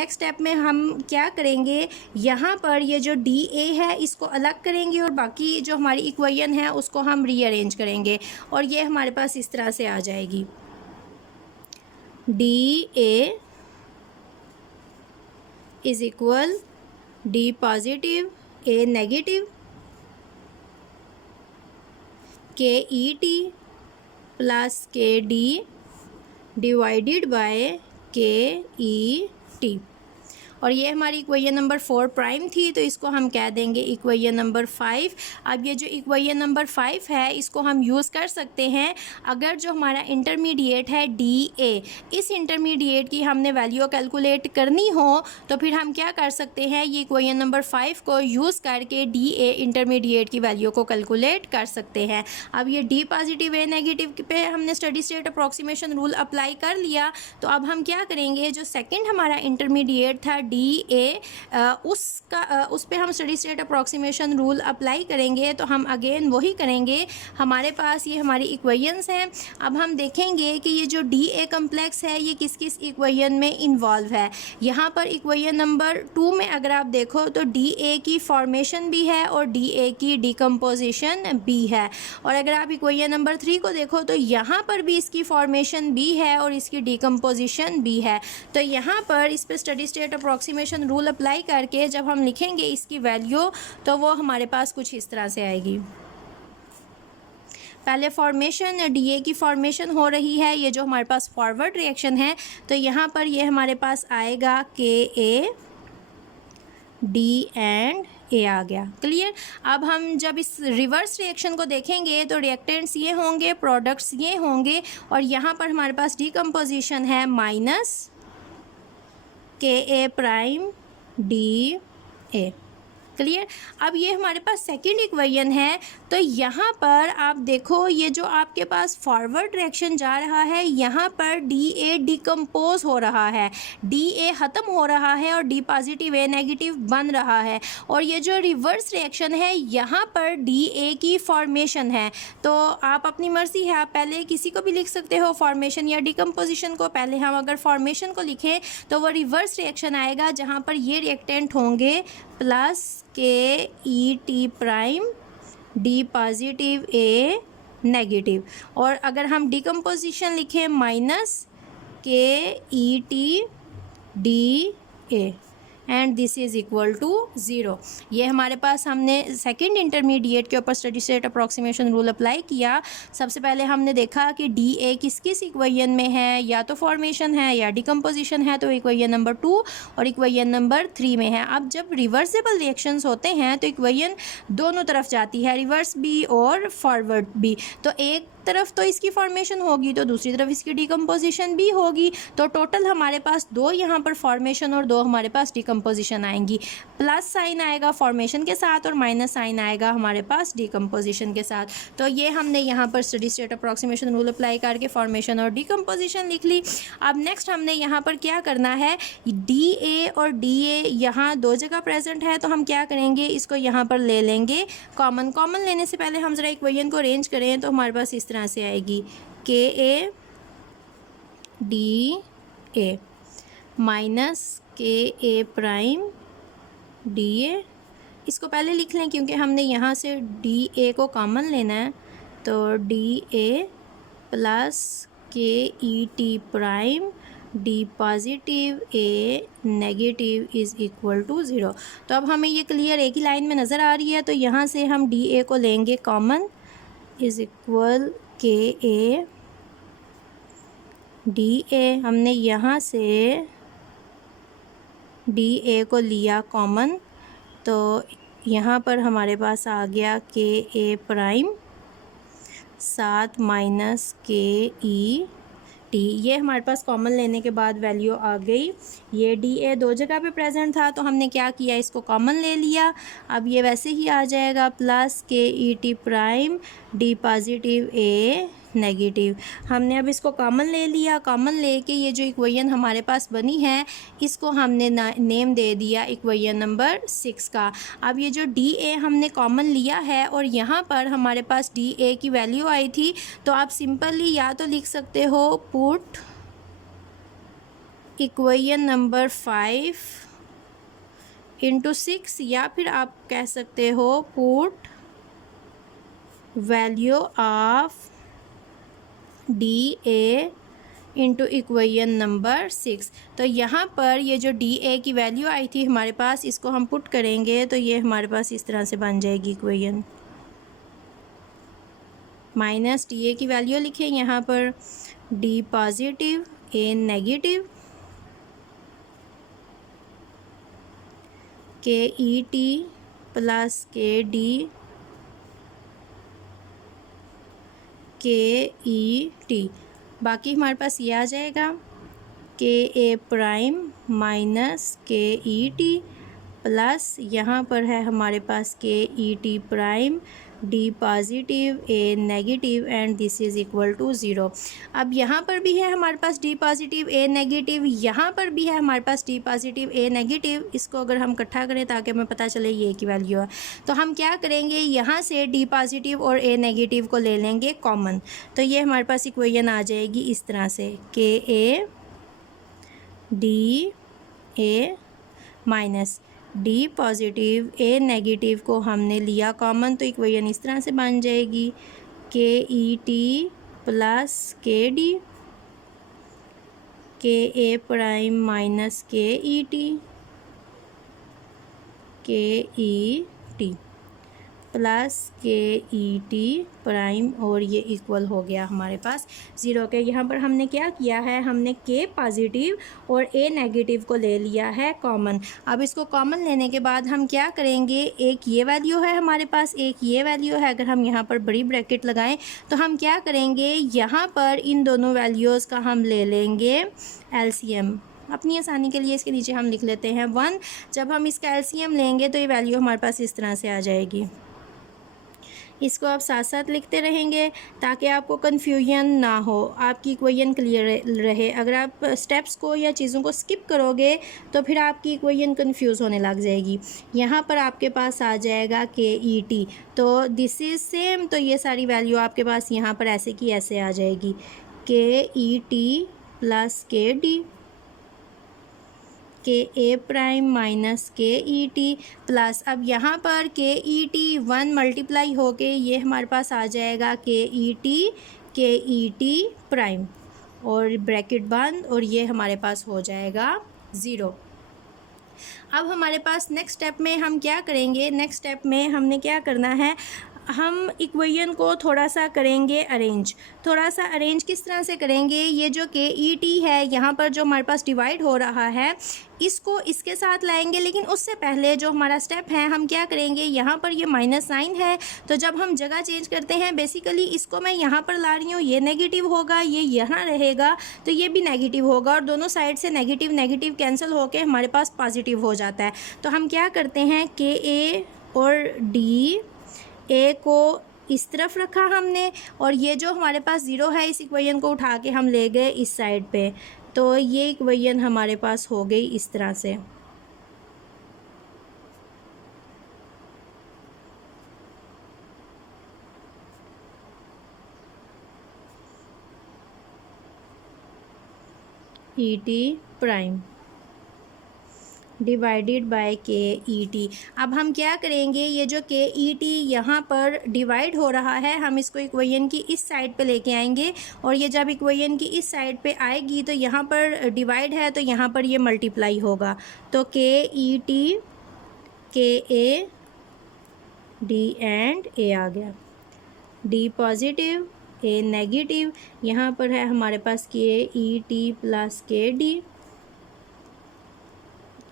Next step में हम क्या करेंगे, यहाँ पर ये जो डी ए है इसको अलग करेंगे और बाकी जो हमारी इक्वेशन है उसको हम रीअरेंज करेंगे और ये हमारे पास इस तरह से आ जाएगी। D A is equal D positive A negative के ई टी प्लस के डी डिवाइडेड बाय के ई टी, और ये हमारी इक्वेशन नंबर 4 प्राइम थी तो इसको हम कह देंगे इक्वेशन नंबर 5। अब ये जो इक्वेशन नंबर 5 है इसको हम यूज़ कर सकते हैं अगर जो हमारा इंटरमीडिएट है डी ए, इस इंटरमीडिएट की हमने वैल्यू कैलकुलेट करनी हो तो फिर हम क्या कर सकते हैं, ये इक्वेशन नंबर 5 को यूज़ करके डी ए इंटरमीडिएट की वैल्यू को कैलकुलेट कर सकते हैं। अब ये डी पॉजिटिव ए नेगेटिव पे हमने study state approximation rule apply कर लिया, तो अब हम क्या करेंगे, जो सेकेंड हमारा इंटरमीडिएट था डी ए, उस पे हम study state approximation rule apply करेंगे। तो हम अगेन वही करेंगे, हमारे पास ये हमारी इक्वेशंस हैं। अब हम देखेंगे कि ये जो डी ए कम्प्लेक्स है ये किस किस इक्वेशन में इन्वॉल्व है। यहाँ पर इक्वेशन नंबर 2 में अगर आप देखो तो डी ए की फॉर्मेशन भी है और डी ए की डिकम्पोजिशन भी है, और अगर आप इक्वेशन नंबर 3 को देखो तो यहाँ पर भी इसकी फॉर्मेशन भी है और इसकी डिकम्पोजिशन भी है। तो यहाँ पर इस पर study state approximation rule apply करके जब हम लिखेंगे इसकी वैल्यू तो वो हमारे पास कुछ इस तरह से आएगी। पहले फॉर्मेशन डीए की फॉर्मेशन हो रही है, ये जो हमारे पास फॉरवर्ड रिएक्शन है, तो यहाँ पर ये हमारे पास आएगा के ए डी एंड ए आ गया। क्लियर। अब हम जब इस रिवर्स रिएक्शन को देखेंगे तो रिएक्टेंट्स ये होंगे, प्रोडक्ट्स ये होंगे, और यहाँ पर हमारे पास डिकम्पोजिशन है माइनस के ए प्राइम डी ए। क्लियर। अब ये हमारे पास सेकेंड इक्वेशन है, तो यहाँ पर आप देखो ये जो आपके पास फॉरवर्ड रिएक्शन जा रहा है यहाँ पर डी ए डिकम्पोज हो रहा है, डी ए ख़त्म हो रहा है और डी पॉजिटिव ए नेगेटिव बन रहा है, और ये जो रिवर्स रिएक्शन है यहाँ पर डी ए की फॉर्मेशन है। तो आप अपनी मर्ज़ी है, आप पहले किसी को भी लिख सकते हो फॉर्मेशन या डिकम्पोजिशन को। पहले हम अगर फॉर्मेशन को लिखें तो वो रिवर्स रिएक्शन आएगा जहाँ पर ये रिएक्टेंट होंगे plus K E T prime D positive A negative, और अगर हम डिकम्पोजिशन लिखें minus K E T D A and this is equal to 0। ये हमारे पास हमने सेकंड इंटरमीडिएट के ऊपर steady state approximation rule apply किया। सबसे पहले हमने देखा कि डी ए किस किस इक्वेशन में है, या तो फॉर्मेशन है या डिकम्पोजिशन है, तो इक्वेशन नंबर 2 और इक्वेशन नंबर 3 में है। अब जब रिवर्सिबल रिएक्शंस होते हैं तो इक्वेशन दोनों तरफ जाती है, रिवर्स भी और फॉरवर्ड भी। तो एक तरफ तो इसकी फॉर्मेशन होगी तो दूसरी तरफ इसकी डिकम्पोजिशन भी होगी, तो टोटल हमारे पास 2 यहाँ पर फॉर्मेशन और 2 हमारे पास डिकम्पोजिशन आएंगी। प्लस साइन आएगा फॉर्मेशन के साथ और माइनस साइन आएगा हमारे पास डिकम्पोजिशन के साथ। तो ये हमने यहाँ पर study state approximation rule apply करके फॉर्मेशन और डिकम्पोजिशन लिख ली। अब नेक्स्ट हमने यहाँ पर क्या करना है, डी ए और डी ए यहाँ 2 जगह प्रेजेंट है, तो हम क्या करेंगे, इसको यहाँ पर ले लेंगे कॉमन। कॉमन लेने से पहले हम ज़रा इक्वेशन को अरेंज करें तो हमारे पास इस तरह से आएगी के ए डी ए माइनस के ए प्राइम डी ए। इसको पहले लिख लें क्योंकि हमने यहाँ से डी ए को कॉमन लेना है, तो D A plus K E T prime D positive A negative is equal to 0। तो अब हमें ये क्लियर एक ही लाइन में नज़र आ रही है, तो यहाँ से हम डी ए को लेंगे कॉमन, इज़ इक्वल के ए डी ए। हमने यहाँ से डी ए को लिया कॉमन, तो यहाँ पर हमारे पास आ गया के ए प्राइम साथ माइनस के ई टी। ये हमारे पास कॉमन लेने के बाद वैल्यू आ गई। ये डी ए 2 जगह पे प्रेजेंट था तो हमने क्या किया, इसको कॉमन ले लिया। अब ये वैसे ही आ जाएगा plus K E T prime D positive A negative. हमने अब इसको कॉमन ले लिया। कॉमन लेके ये जो इक्वेशन हमारे पास बनी है इसको हमने नेम दे दिया इक्वेशन नंबर 6 का। अब ये जो डी ए हमने कॉमन लिया है और यहाँ पर हमारे पास डी ए की वैल्यू आई थी, तो आप सिंपली या तो लिख सकते हो पुट इक्वेशन नंबर 5 इंटू 6, या फिर आप कह सकते हो put value of D A into equation number 6। तो यहाँ पर ये जो डी ए की वैल्यू आई थी हमारे पास, इसको हम पुट करेंगे तो ये हमारे पास इस तरह से बन जाएगी इक्वेशन। माइनस डी ए की वैल्यू लिखें यहाँ पर, डी पॉजिटिव ए नेगेटिव, के ई टी प्लस के डी के ई टी, बाकी हमारे पास ये आ जाएगा के ए prime minus K E T plus यहाँ पर है हमारे पास K E T prime D positive A negative and this is equal to 0। अब यहाँ पर भी है हमारे पास डी पॉजिटिव ए नेगेटिव, यहाँ पर भी है हमारे पास डी पॉजिटिव ए नेगेटिव। इसको अगर हम इकट्ठा करें ताकि हमें पता चले ये की वैल्यू है, तो हम क्या करेंगे, यहाँ से डी पॉजिटिव और ए नेगेटिव को ले लेंगे कॉमन। तो ये हमारे पास इक्वेशन आ जाएगी इस तरह से, के A D A minus D positive A negative को हमने लिया कॉमन, तो इक्वेशन इस तरह से बन जाएगी, के ई टी प्लस के डी के ए prime minus K E T plus K E T prime, और ये इक्वल हो गया हमारे पास 0 के। यहाँ पर हमने क्या किया है, हमने के पॉजिटिव और ए नेगेटिव को ले लिया है कॉमन। अब इसको कॉमन लेने के बाद हम क्या करेंगे, एक ये वैल्यू है हमारे पास, एक ये वैल्यू है। अगर हम यहाँ पर बड़ी ब्रैकेट लगाएं तो हम क्या करेंगे, यहाँ पर इन दोनों वैल्यूज़ का हम ले लेंगे एलसीएम। अपनी आसानी के लिए इसके नीचे हम लिख लेते हैं 1। जब हम इसका एलसीएम लेंगे तो ये वैल्यू हमारे पास इस तरह से आ जाएगी। इसको आप साथ साथ लिखते रहेंगे ताकि आपको कन्फ्यूजन ना हो, आपकी इक्वेशन क्लियर रहे। अगर आप स्टेप्स को या चीज़ों को स्किप करोगे तो फिर आपकी इक्वेशन कंफ्यूज होने लग जाएगी। यहाँ पर आपके पास आ जाएगा के ई टी, तो दिस इज़ सेम, तो ये सारी वैल्यू आपके पास यहाँ पर ऐसे की ऐसे आ जाएगी, के ई टी प्लस के डी के ए prime minus K E T plus, अब यहाँ पर के ई टी 1 मल्टीप्लाई होके ये हमारे पास आ जाएगा के ई टी प्राइम, और ब्रैकेट बंद, और ये हमारे पास हो जाएगा 0। अब हमारे पास नेक्स्ट स्टेप में हम क्या करेंगे, नेक्स्ट स्टेप में हमने क्या करना है, हम इक्वेशन को थोड़ा सा करेंगे अरेंज। थोड़ा सा अरेंज किस तरह से करेंगे, ये जो के ई टी है यहाँ पर जो हमारे पास डिवाइड हो रहा है, इसको इसके साथ लाएंगे। लेकिन उससे पहले जो हमारा स्टेप है, हम क्या करेंगे, यहाँ पर ये माइनस साइन है, तो जब हम जगह चेंज करते हैं, बेसिकली इसको मैं यहाँ पर ला रही हूँ, ये नेगेटिव होगा, ये यहाँ रहेगा, तो ये भी नेगेटिव होगा, और दोनों साइड से नेगेटिव नेगेटिव कैंसिल होके हमारे पास पॉजिटिव हो जाता है। तो हम क्या करते हैं, के ए और डी ए को इस तरफ रखा हमने, और ये जो हमारे पास 0 है, इस इक्वेशन को उठा के हम ले गए इस साइड पे, तो ये इक्वेशन हमारे पास हो गई इस तरह से। ई टी प्राइम डिवाइडेड बाय के ई टी। अब हम क्या करेंगे, ये जो के ई टी यहाँ पर डिवाइड हो रहा है, हम इसको इक्वेशन की इस साइड पे लेके आएंगे, और ये जब इक्वेशन की इस साइड पे आएगी तो यहाँ पर डिवाइड है, तो यहाँ पर ये मल्टीप्लाई होगा, तो के ई टी के ए डी एंड ए आ गया, डी पॉजिटिव ए नेगेटिव, यहाँ पर है हमारे पास के ई टी प्लस के डी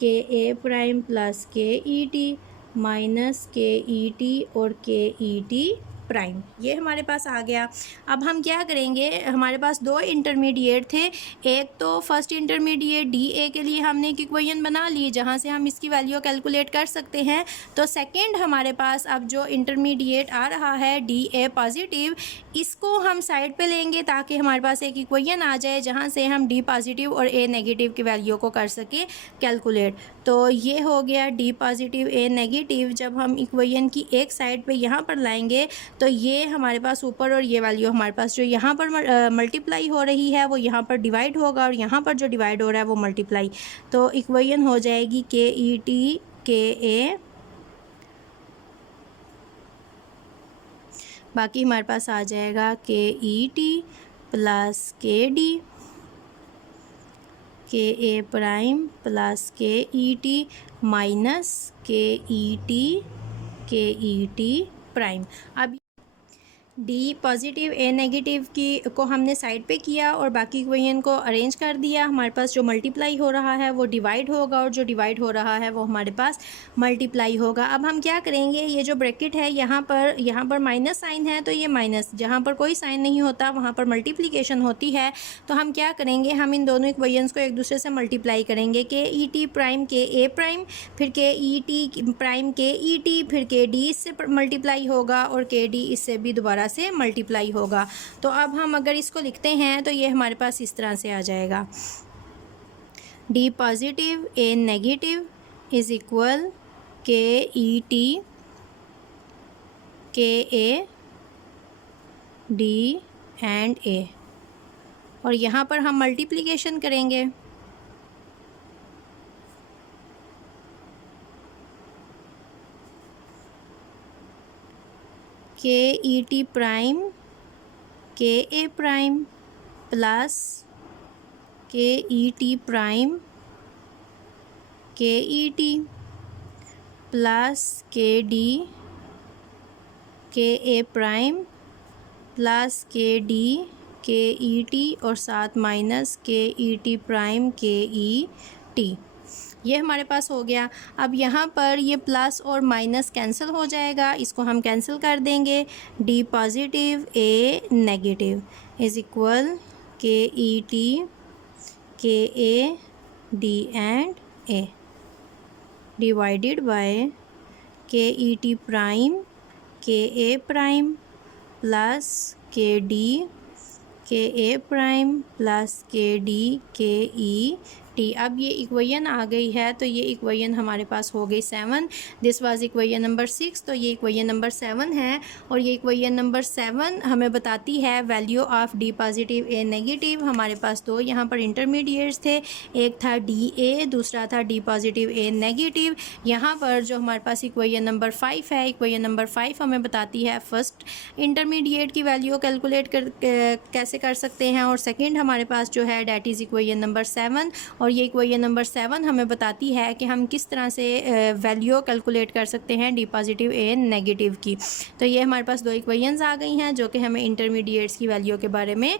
के ए prime plus K E T minus K E T और के ई टी प्राइम, ये हमारे पास आ गया। अब हम क्या करेंगे, हमारे पास 2 इंटरमीडिएट थे, एक तो फर्स्ट इंटरमीडिएट डी ए के लिए हमने एक इक्वेशन बना ली जहाँ से हम इसकी वैल्यू कैलकुलेट कर सकते हैं। तो सेकंड हमारे पास अब जो इंटरमीडिएट आ रहा है डी ए पॉजिटिव, इसको हम साइड पे लेंगे ताकि हमारे पास एक इक्वेशन आ जाए जहाँ से हम डी पॉजिटिव और ए नेगेटिव की वैल्यू को कर सकें कैलकुलेट। तो ये हो गया डी पॉजिटिव ए नेगेटिव। जब हम इक्वेशन की एक साइड पे यहाँ पर लाएंगे तो ये हमारे पास ऊपर और ये वैल्यू हमारे पास जो यहाँ पर मल्टीप्लाई हो रही है वो यहाँ पर डिवाइड होगा और यहाँ पर जो डिवाइड हो रहा है वो मल्टीप्लाई। तो इक्वेशन हो जाएगी के ई टी के ए, बाकी हमारे पास आ जाएगा के ई टी प्लस के डी, के ए prime plus K E T minus K E T prime. अब डी पॉजिटिव ए नेगेटिव की को हमने साइड पे किया और बाकी इक्वेशन को अरेंज कर दिया। हमारे पास जो मल्टीप्लाई हो रहा है वो डिवाइड होगा और जो डिवाइड हो रहा है वो हमारे पास मल्टीप्लाई होगा। अब हम क्या करेंगे, ये जो ब्रैकेट है यहाँ पर माइनस साइन है, तो ये माइनस, जहाँ पर कोई साइन नहीं होता वहाँ पर मल्टीप्लिकेशन होती है। तो हम क्या करेंगे, हम इन दोनों इक्वेशंस को एक दूसरे से मल्टीप्लाई करेंगे। के ई टी प्राइम के ए प्राइम, फिर के ई टी प्राइम के ई टी, फिर के डी इससे मल्टीप्लाई होगा और के डी इससे भी दोबारा से मल्टीप्लाई होगा। तो अब हम अगर इसको लिखते हैं तो ये हमारे पास इस तरह से आ जाएगा, D positive A negative is equal के ई टी के ए डी एंड ए, और यहाँ पर हम मल्टीप्लिकेशन करेंगे। के ई टी प्राइम के ए prime plus K E T prime के ई टी प्लस के डी के ए प्राइम प्लस के डी के ई टी और साथ minus K E T prime के ई टी, ये हमारे पास हो गया। अब यहाँ पर ये प्लस और माइनस कैंसिल हो जाएगा, इसको हम कैंसिल कर देंगे। D positive A negative is equal के ई टी के A D and A divided by के ई टी प्राइम के ए प्राइम प्लस के डी के ए प्राइम प्लस के डी के ई टी। अब ये इक्वेशन आ गई है, तो ये इक्वेशन हमारे पास हो गई 7। दिस वाज इक्वेशन नंबर 6, तो ये इक्वेशन नंबर 7 है। और ये इक्वेशन नंबर 7 हमें बताती है value of D positive A negative. हमारे पास दो यहाँ पर इंटरमीडिएट्स थे, एक था डी ए, दूसरा था डी पॉजिटिव ए नेगेटिव। यहाँ पर जो हमारे पास इक्वेशन नंबर 5 है, इक्वेशन नंबर 5 हमें बताती है फर्स्ट इंटरमीडिएट की वैल्यू कैलकुलेट कैसे कर सकते हैं, और सेकेंड हमारे पास जो है डैट इज़ इक्वेशन नंबर 7। और ये इक्वेशन नंबर 7 हमें बताती है कि हम किस तरह से वैल्यू कैलकुलेट कर सकते हैं डी पॉजिटिव ए नेगेटिव की। तो ये हमारे पास दो इक्वेशंस आ गई हैं जो कि हमें इंटरमीडिएट्स की वैल्यू के बारे में